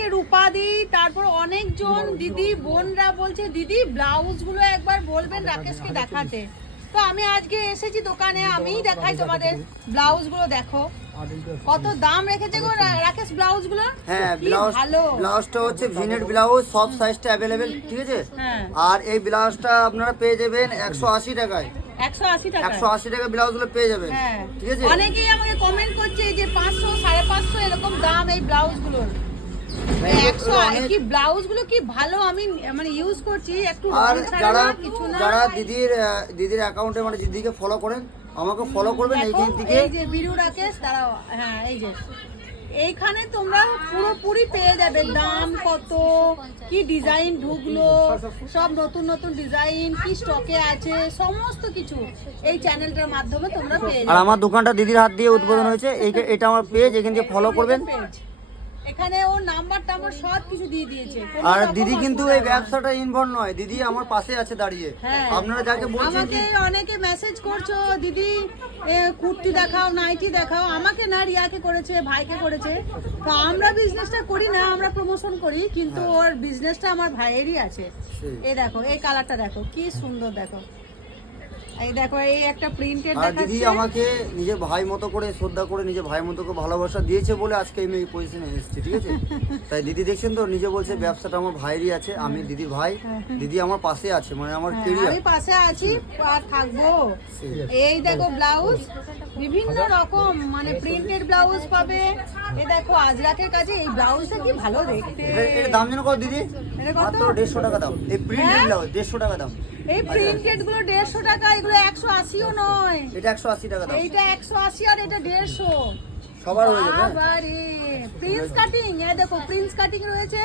আমাকে রূপাদি, তারপর অনেকজন দিদি বোনরা বলছে দিদি ব্লাউজ গুলো একবার বলবেন রাকেশকে দেখাতে। তো আমি আজকে এসেছি দোকানে, আমিই দেখাই তোমাদের ব্লাউজ গুলো। দেখো কত দাম রেখেছে গো রাকেশ ব্লাউজ গুলো। হ্যাঁ, কি ভালো। ব্লাউজটা হচ্ছে ভিনেট ব্লাউজ, সব সাইজটা অ্যাভেলেবেল, ঠিক আছে। আর এই ব্লাউজটা আপনারা পেয়ে যাবেন 180 টাকায়। 180 টাকা, 180 টাকা ব্লাউজ গুলো পেয়ে যাবেন, ঠিক আছে। অনেকেই আমাকে কমেন্ট করছে যে 500 550 এরকম দাম এই ব্লাউজ গুলোর। 100 কি ব্লাউজ গুলো কি ভালো, আমি মানে ইউজ করছি একটু। আর যারা দিদির অ্যাকাউন্টে মানে দিদিকে ফলো করেন, আমাকে ফলো করবেন এইখান থেকে। এই যে বিরু রাকেশ, দাঁড়াও, হ্যাঁ এই যে এইখানে তোমরা পুরোপুরি পেয়ে যাবে দাম কত, কি ডিজাইন ঢুকলো, সব নতুন নতুন ডিজাইন কি স্টকে আছে, সমস্ত কিছু এই চ্যানেলটার মাধ্যমে তোমরা পেয়ে যাবে। আর আমার দোকানটা দিদির হাত দিয়ে উদ্বোধন হয়েছে, এটা আমার পেজ, এখান থেকে ফলো করবেন। এখানে ওর নাম্বার টাম্বার সব কিছু দিয়ে দিয়েছে। আর দিদি কিন্তু এই ব্যবসাটা ইনভলভ নয়, দিদি আমার পাশে আছে দাঁড়িয়ে। আপনারা যাকে বলছেন, আমাকে অনেকে মেসেজ করছো দিদি কুর্তি দেখাও, নাইটি দেখাও, আমাকে না রিয়াকে করেছে, ভাইকে করেছে। তো আমরা বিজনেসটা করি না, আমরা প্রমোশন করি, কিন্তু ওর বিজনেসটা আমার ভাইয়েরই আছে। এই দেখো এই কালারটা দেখো কি সুন্দর, দেখো এই দেখো এই একটা প্রিন্টেড দেখাচ্ছে। দিদি আমাকে নিজের ভাই মতো করে শ্রদ্ধা করে নিজের ভাই মতো করে ভালোবাসা দিয়েছে বলে আজকে আমি এই পজিশনে এসেছি, ঠিক আছে। তাই দিদি দেখছেন তো, নিজে বলছে ব্যবসাটা আমার ভাইয়েরই আছে, আমি দিদির ভাই, দিদি আমার পাশে আছে, মানে আমার কেরিয়ার। আমি পাশে আছি আর থাকবো। এই দেখো ব্লাউজ বিভিন্ন রকম, মানে প্রিন্টেড ব্লাউজ পাবে। এই দেখো আজরাকের কাছে এই ব্লাউজটা কি ভালো দেখতে। এর দাম জানো কত দিদি? মাত্র 150 টাকা দাম। এই প্রিন্টেড ব্লাউজ 150 টাকা দাম। এই প্রিন্টেড গুলো 150 টাকা, এগুলো 180 ও নয়, এটা 180 টাকা দাম। এইটা 180 আর এটা 150 সবার হয়ে যাবে। বাবারে প্রিন্স কাটিং, এই দেখো প্রিন্স কাটিং রয়েছে।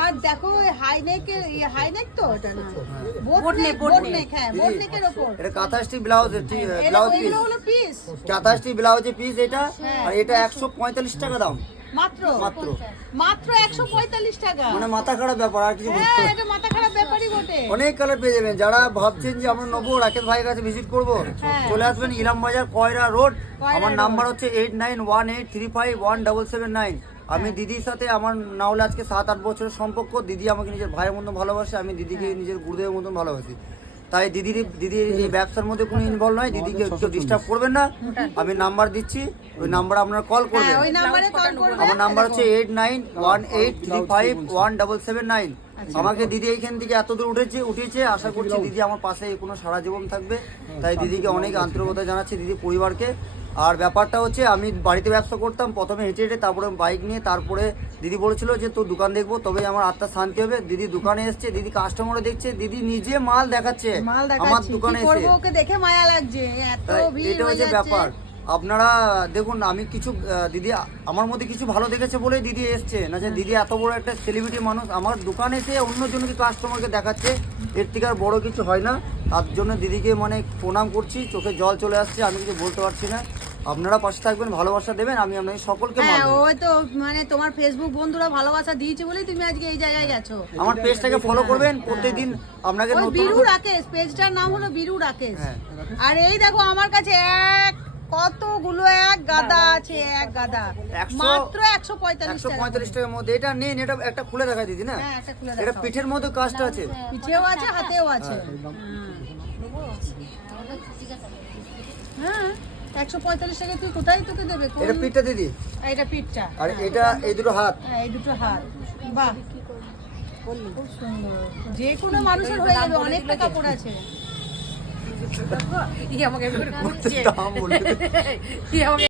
আর দেখো হাইনেক তো এটা না, বোটনেক, হ্যাঁ বোটনেকের উপর এটা কাঁথা স্টিচ ব্লাউজ, ব্লাউজ পিস, এগুলো হলো পিস, কাঁথা স্টিচ ব্লাউজের পিস এটা। আর এটা 145 টাকা দাম মাত্র 145 টাকা। মানে মাথা খারাপ ব্যাপার, আর কিছু হ্যাঁ এটা মাথা খারাপ ব্যাপারই বটে। অনেক কালার পেয়ে যাবেন। যারা ভাবছেন যে আমরা নেবো, রাকেশ ভাইয়ের কাছে ভিজিট করবো, চলে আসবেন ইলাম বাজার, কয়রা রোড। আমার নাম্বার হচ্ছে 8918351779। আমি দিদির সাথে আমার না হলে আজকে 7-8 বছরের সম্পর্ক। দিদি আমাকে নিজের ভাইয়ের মতন ভালোবাসে, আমি দিদিকে নিজের গুরুদেবের মতন ভালোবাসি। তাই দিদির এই ব্যবসার মধ্যে কোনো ইনভলভ নয়, দিদিকে কেউ ডিস্টার্ব করবেন না। আমি নাম্বার দিচ্ছি, ওই নাম্বারে আপনারা কল করবেন। আমার নাম্বার হচ্ছে 8918351779। আমাকে দিদি এইখান থেকে এত দূর উঠেছে, আশা করছি দিদি আমার পাশে কোনো সারা জীবন থাকবে। তাই দিদিকে অনেক আন্তরিকতা জানাচ্ছি, দিদি পরিবারকে। আর ব্যাপারটা হচ্ছে, আমি বাড়িতে ব্যবসা করতাম, প্রথমে হেঁটে হেঁটে, তারপরে বাইক নিয়ে, তারপরে দিদি বলেছিল যে তোর দোকান দেখবো, তবে আমার আত্মার শান্তি হবে। দিদি দোকানে এসছে, দিদি কাস্টমারও দেখছে, দিদি নিজে মাল দেখাচ্ছে আমার দোকানে এসে। ওকে দেখে মায়া লাগছে, এত ভিড়। এটা হচ্ছে ব্যাপার। আপনারা দেখুন, আমি কিছু দিদি আমার মধ্যে কিছু ভালো দেখেছে বলেই দিদি এসছে, না যে দিদি এত বড় একটা সেলিব্রিটি মানুষ আমার দোকানে এসে অন্যজনকে কাস্টমারকে দেখাচ্ছে, এর থেকে আর বড় কিছু হয় না। তার জন্য দিদিকে মানে প্রণাম করছি, চোখে জল চলে আসছে, আমি কিছু বলতে পারছি না। আপনারা পাশে থাকবেন, ভালোবাসা দেবেন, আমি আপনাদের সকলকে মানব। ওই তো মানে তোমার ফেসবুক বন্ধুরা ভালোবাসা দিয়েছে বলেই তুমি আজকে এই জায়গায় গেছো। আমার পেজটাকে ফলো করবেন, প্রত্যেকদিন আপনাকে নতুন বিরু রাকেশ, পেজটার নাম হলো বিরু রাকেশ। আর এই দেখো আমার কাছে কতগুলো এক গাদা আছে, এক গাদা মাত্র 145 টাকার মধ্যে। এটা নিন, এটা একটা খুলে দেখা দিদি না, এটা পিঠের মধ্যে কাজটা আছে, পিঠেও আছে হাতেও আছে। হ্যাঁ 145 টাকা তুই কোথায় তোকে দেবে? এটা পিঠটা দিদি, এটা পিঠটা, আর এটা এই দুটো হাত। এই দুটো হাত, বাহ খুব সুন্দর। যে কোনো মানুষের হয়ে যাবে, অনেক টাকা পড়ে আছে। আমাকে